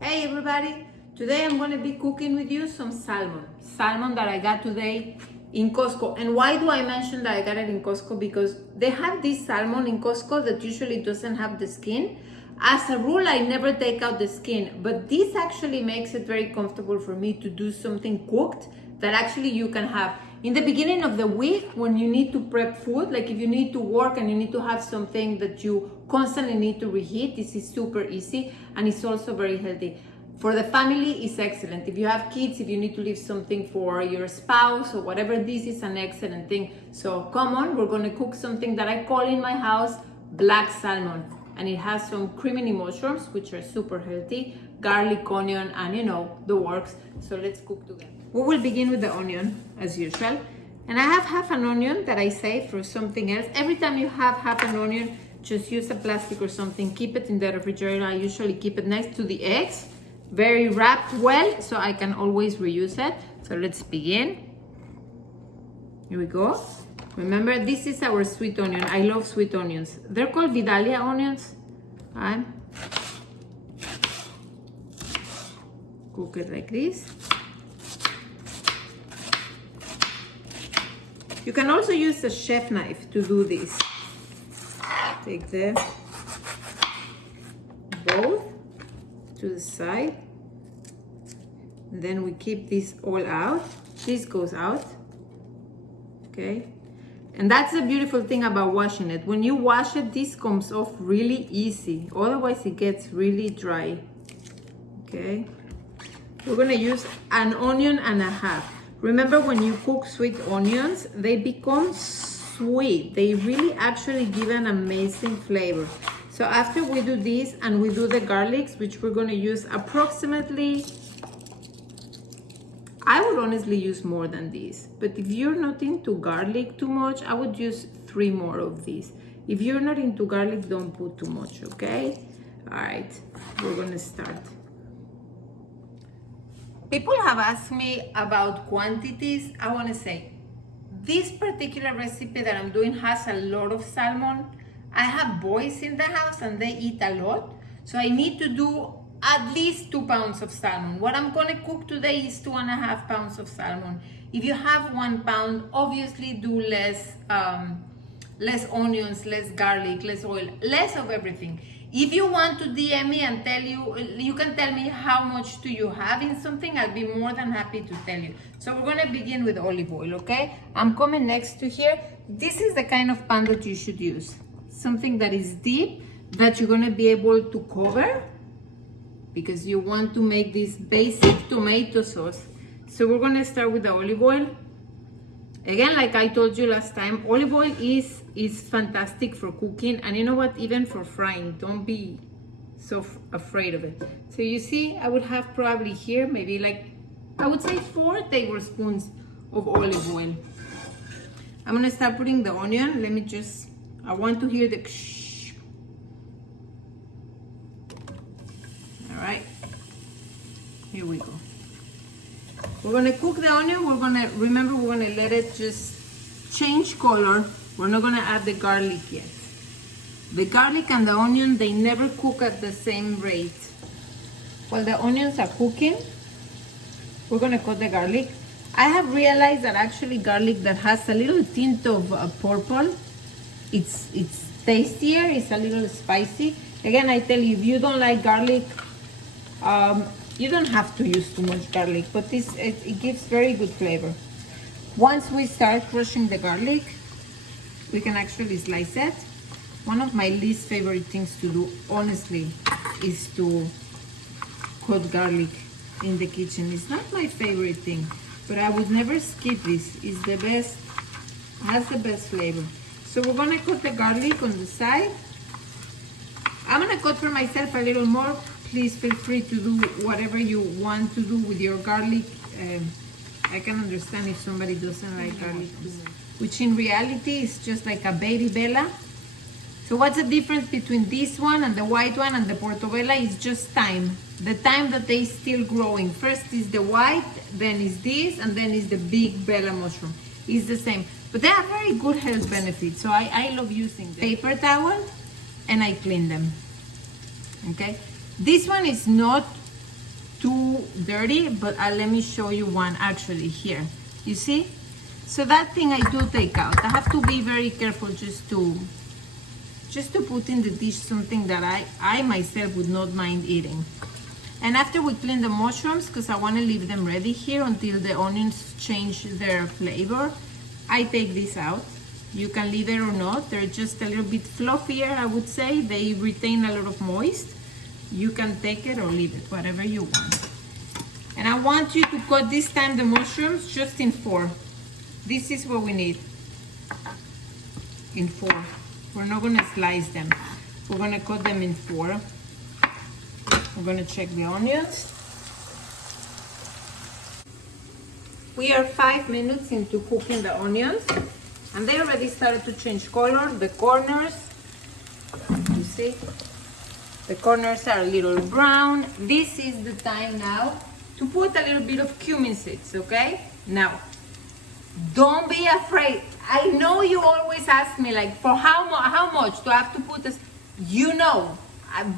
Hey everybody, today I'm going to be cooking with you some salmon that I got today in Costco. And why do I mention that I got it in Costco? Because they have this salmon in Costco that usually doesn't have the skin. As a rule, I never take out the skin, but this actually makes it very comfortable for me to do something cooked that actually you can have in the beginning of the week when you need to prep food. Like if you need to work and you need to have something that you constantly need to reheat, this is super easy and it's also very healthy. For the family, it's excellent. If you have kids, if you need to leave something for your spouse or whatever, this is an excellent thing. So come on, we're gonna cook something that I call in my house black salmon. And it has some creamy mushrooms, which are super healthy, garlic, onion, and you know, the works. So let's cook together. We will begin with the onion, as usual. And I have half an onion that I save for something else. Every time you have half an onion, just use a plastic or something, keep it in the refrigerator. I usually keep it next to the eggs, very wrapped well, so I can always reuse it. So let's begin. Here we go. Remember, this is our sweet onion. I love sweet onions. They're called Vidalia onions. Right? Cook it like this. You can also use a chef knife to do this. Take both to the side. And then we keep this all out. This goes out. Okay. And that's the beautiful thing about washing it. When you wash it, this comes off really easy. Otherwise, it gets really dry. Okay. We're gonna use an onion and a half. Remember, when you cook sweet onions, they become sweet. They really actually give an amazing flavor. So after we do this and we do the garlics, which we're gonna use approximately, I would honestly use more than this, but if you're not into garlic too much, I would use 3 more of these. If you're not into garlic, don't put too much, okay? All right, we're gonna start. People have asked me about quantities. I wanna say, this particular recipe that I'm doing has a lot of salmon. I have boys in the house and they eat a lot, so I need to do at least 2 pounds of salmon. What I'm gonna cook today is 2.5 pounds of salmon. If you have 1 pound, obviously do less onions, less garlic, less oil, less of everything. If you want to DM me and tell you can tell me how much do you have in something, I'll be more than happy to tell you. So we're gonna begin with olive oil, okay? I'm coming next to here. This is the kind of pan that you should use. Something that is deep, that you're gonna be able to cover, because you want to make this basic tomato sauce. So we're gonna start with the olive oil. Again, like I told you last time, olive oil is fantastic for cooking, and you know what, even for frying. Don't be so afraid of it. So you see, I would have probably here, maybe like, I would say 4 tablespoons of olive oil. I'm gonna start putting the onion. Let me just, I want to hear the ksh. All right, here we go. We're gonna cook the onion. We're gonna let it just change color. We're not gonna add the garlic yet. The garlic and the onion, they never cook at the same rate. While the onions are cooking, we're gonna cut the garlic. I have realized that actually garlic that has a little tint of purple, it's tastier, it's a little spicy. Again, I tell you, if you don't like garlic, you don't have to use too much garlic, but it gives very good flavor. Once we start crushing the garlic, we can actually slice it. One of my least favorite things to do, honestly, is to cut garlic in the kitchen. It's not my favorite thing, but I would never skip this. It's the best, has the best flavor. So we're gonna cut the garlic on the side. I'm gonna cut for myself a little more. Please feel free to do whatever you want to do with your garlic. I can understand if somebody doesn't like garlic, which in reality is just like a baby bella. So what's the difference between this one and the white one and the portobello? Is just time. The time that they still growing. First is the white, then is this, and then is the big bella mushroom. It's the same. But they have very good health benefits. So I love using them. Paper towel, and I clean them. Okay? This one is not too dirty, but let me show you one actually here. You see? So that thing I do take out. I have to be very careful just to put in the dish something that I myself would not mind eating. And after we clean the mushrooms, because I want to leave them ready here until the onions change their flavor, I take this out. You can leave it or not. They're just a little bit fluffier, I would say. They retain a lot of moist. You can take it or leave it, whatever you want. And I want you to cut this time the mushrooms just in 4. This is what we need. In 4. We're not gonna slice them. We're gonna cut them in 4. We're gonna check the onions. We are 5 minutes into cooking the onions, and they already started to change color. The corners, you see, the corners are a little brown. This is the time now to put a little bit of cumin seeds, okay? Now, don't be afraid. I know you always ask me, like, for how much do I have to put this? You know,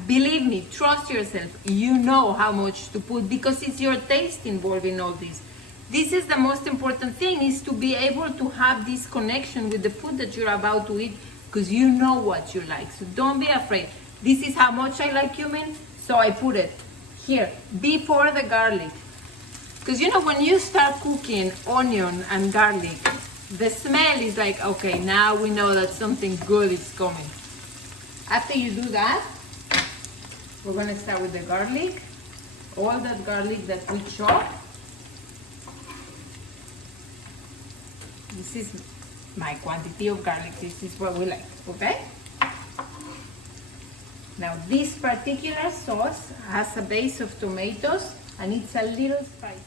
believe me, trust yourself. You know how much to put because it's your taste involved in all this. This is the most important thing, is to be able to have this connection with the food that you're about to eat because you know what you like. So don't be afraid. This is how much I like cumin, so I put it here before the garlic. Because you know, when you start cooking onion and garlic, the smell is like, okay, now we know that something good is coming. After you do that, we're gonna start with the garlic. All that garlic that we chop. This is my quantity of garlic. This is what we like, okay? Now this particular sauce has a base of tomatoes and it's a little spicy.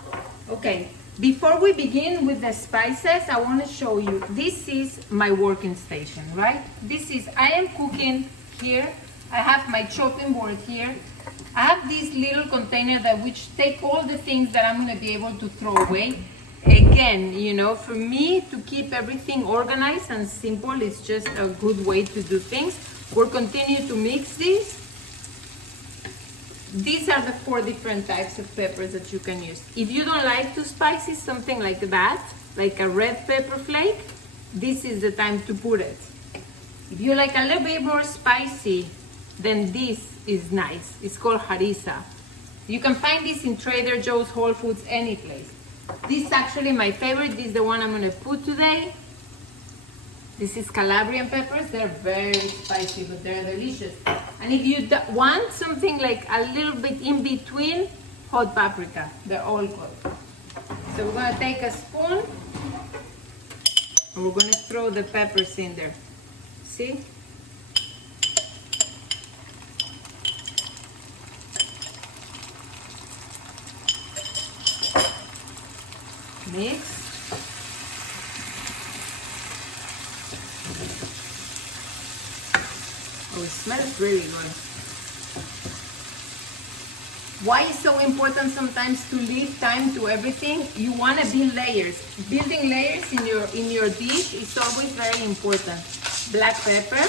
Okay, before we begin with the spices, I want to show you, this is my working station, right? I am cooking here. I have my chopping board here. I have this little container which take all the things that I'm going to be able to throw away. Again, you know, for me to keep everything organized and simple is just a good way to do things. We'll continue to mix these. These are the 4 different types of peppers that you can use. If you don't like too spicy, something like that, like a red pepper flake, this is the time to put it. If you like a little bit more spicy, then this is nice. It's called harissa. You can find this in Trader Joe's, Whole Foods, any place. This is actually my favorite. This is the one I'm going to put today. This is Calabrian peppers. They're very spicy, but they're delicious. And if you want something like a little bit in between, hot paprika. They're all good. So we're going to take a spoon and we're going to throw the peppers in there. See? Mix. Oh, it smells really good. Why is so important sometimes to leave time to everything? You want to build layers. Building layers in your dish is always very important. Black pepper.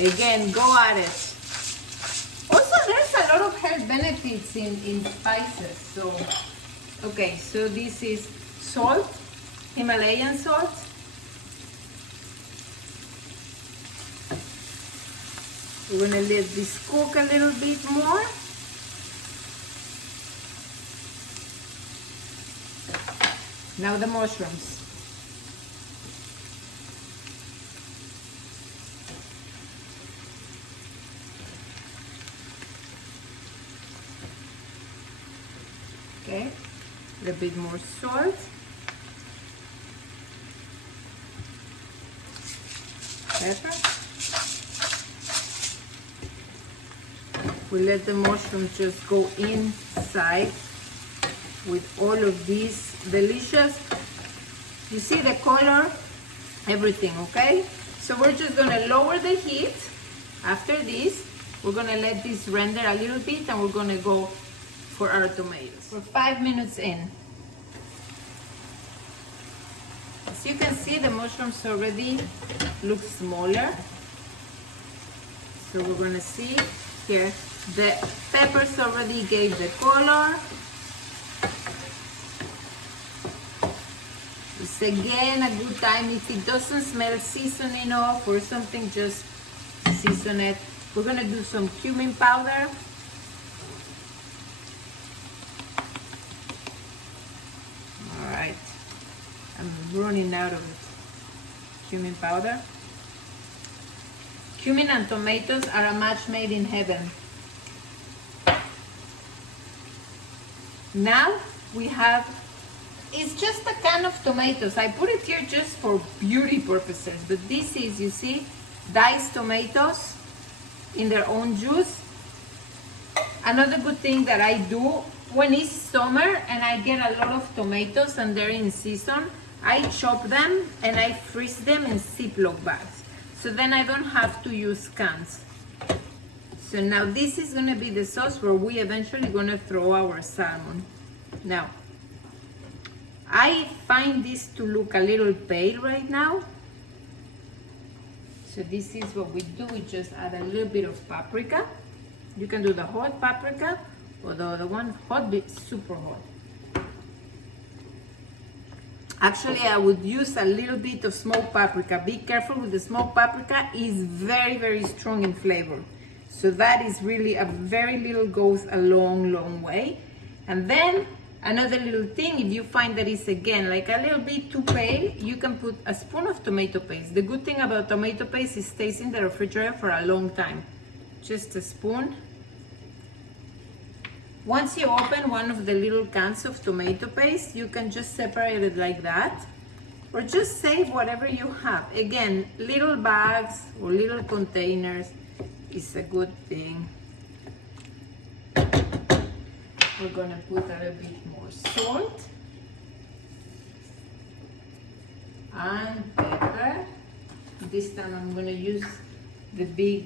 Again, go at it. Also, there's a lot of health benefits in spices. So, okay, so this is salt, Himalayan salt. We're gonna let this cook a little bit more. Now the mushrooms. Okay, a little bit more salt. Pepper. We let the mushrooms just go inside with all of these delicious, you see the color, everything, okay? So we're just gonna lower the heat. After this, we're gonna let this render a little bit and we're gonna go for our tomatoes. We're 5 minutes in. As you can see, the mushrooms already look smaller. So we're gonna see Here, the peppers already gave the color. It's again a good time. If it doesn't smell seasoned enough or something, just season it. We're gonna do some cumin powder. All right, I'm running out of it. Cumin powder. Cumin and tomatoes are a match made in heaven. Now we have, it's just a can of tomatoes. I put it here just for beauty purposes, but this is, you see, diced tomatoes in their own juice. Another good thing that I do when it's summer and I get a lot of tomatoes and they're in season, I chop them and I freeze them in Ziploc bags. So then I don't have to use cans. So now this is gonna be the sauce where we eventually gonna throw our salmon. Now, I find this to look a little pale right now. So this is what we do, we just add a little bit of paprika. You can do the hot paprika or the other one, hot, super hot. Actually, I would use a little bit of smoked paprika. Be careful with the smoked paprika, it's very, very strong in flavor. So that is really a very little goes a long, long way. And then another little thing, if you find that it's again like a little bit too pale, you can put a spoon of tomato paste. The good thing about tomato paste is it stays in the refrigerator for a long time. Just a spoon. Once you open one of the little cans of tomato paste, you can just separate it like that, or just save whatever you have. Again, little bags or little containers is a good thing. We're gonna put a little bit more salt and pepper. This time I'm gonna use the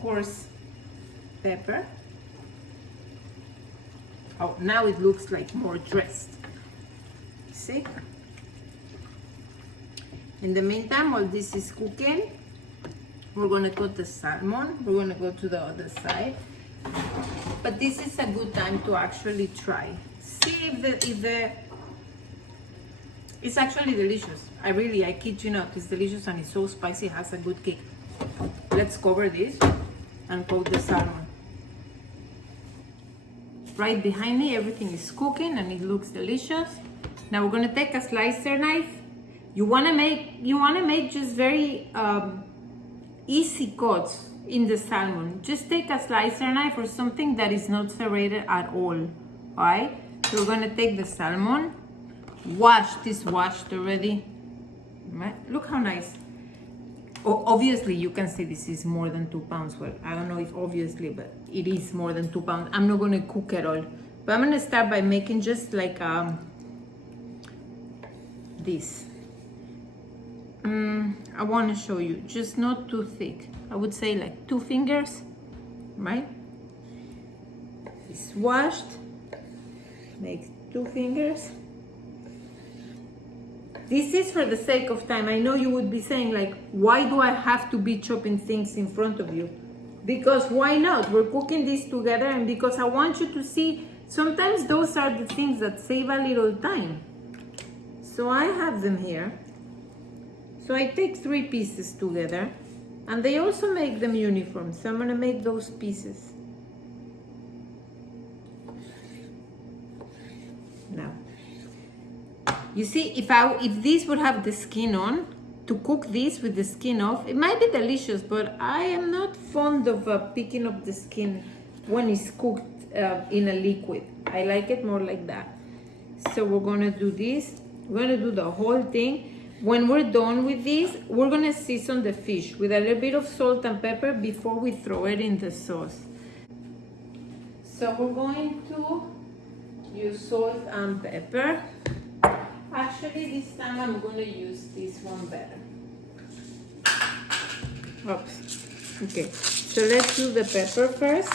coarse pepper. Oh, now it looks like more dressed. See? In the meantime, while this is cooking, we're gonna cook the salmon. We're gonna go to the other side. But this is a good time to actually try. See if it's actually delicious. I kid you not, it's delicious and it's so spicy, it has a good kick. Let's cover this and cook the salmon. Right behind me, everything is cooking and it looks delicious. Now we're gonna take a slicer knife. You wanna make just very easy cuts in the salmon. Just take a slicer knife or something that is not serrated at all. Alright? So we're gonna take the salmon, washed already. Right? Look how nice. Obviously, you can see this is more than 2 pounds. Well, I don't know if obviously, but it is more than 2 pounds. I'm not gonna cook it all, but I'm gonna start by making just like this. I want to show you, just not too thick. I would say like 2 fingers, right? It's washed. Make 2 fingers. This is for the sake of time. I know you would be saying like, why do I have to be chopping things in front of you? Because why not? We're cooking this together, and because I want you to see, sometimes those are the things that save a little time. So I have them here. So I take 3 pieces together, and they also make them uniform. So I'm gonna make those pieces. Now, you see, if this would have the skin on, to cook this with the skin off, it might be delicious, but I am not fond of picking up the skin when it's cooked in a liquid. I like it more like that. So we're gonna do this. We're gonna do the whole thing. When we're done with this, we're gonna season the fish with a little bit of salt and pepper before we throw it in the sauce. So we're going to use salt and pepper. Actually, this time I'm gonna use this one better. Oops. Okay, so let's do the pepper first.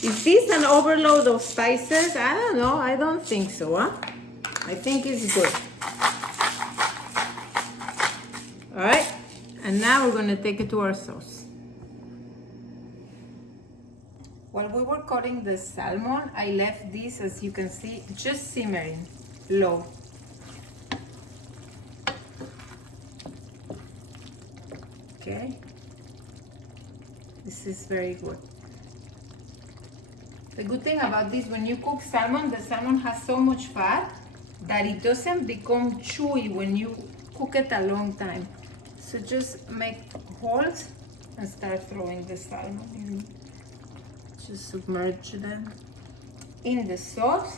Is this an overload of spices? I don't know. I don't think so, huh? I think it's good. And now we're gonna take it to our sauce. While we were cutting the salmon, I left this, as you can see, just simmering low. Okay, this is very good. The good thing about this, when you cook salmon, the salmon has so much fat that it doesn't become chewy when you cook it a long time. So just make holes and start throwing the salmon in. Just submerge them in the sauce,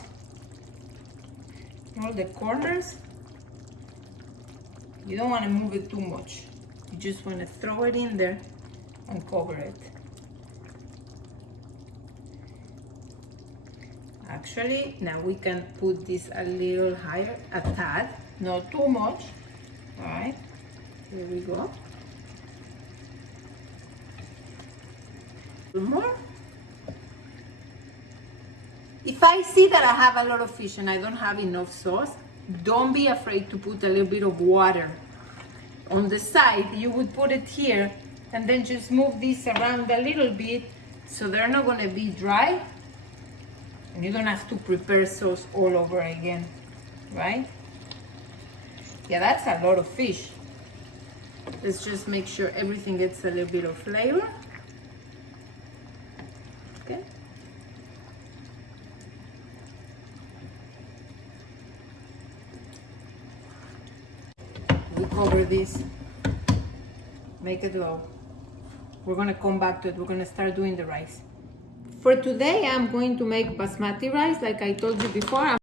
all the corners. You don't want to move it too much. You just want to throw it in there and cover it. Actually, now we can put this a little higher, a tad, not too much. All right, here we go. A little more. If I see that I have a lot of fish and I don't have enough sauce, don't be afraid to put a little bit of water on the side. You would put it here and then just move this around a little bit so they're not going to be dry and you don't have to prepare sauce all over again, right? Yeah, that's a lot of fish. Let's just make sure everything gets a little bit of flavor. Okay. We cover this, make it low. We're gonna come back to it. We're gonna start doing the rice. For today, I'm going to make basmati rice, like I told you before.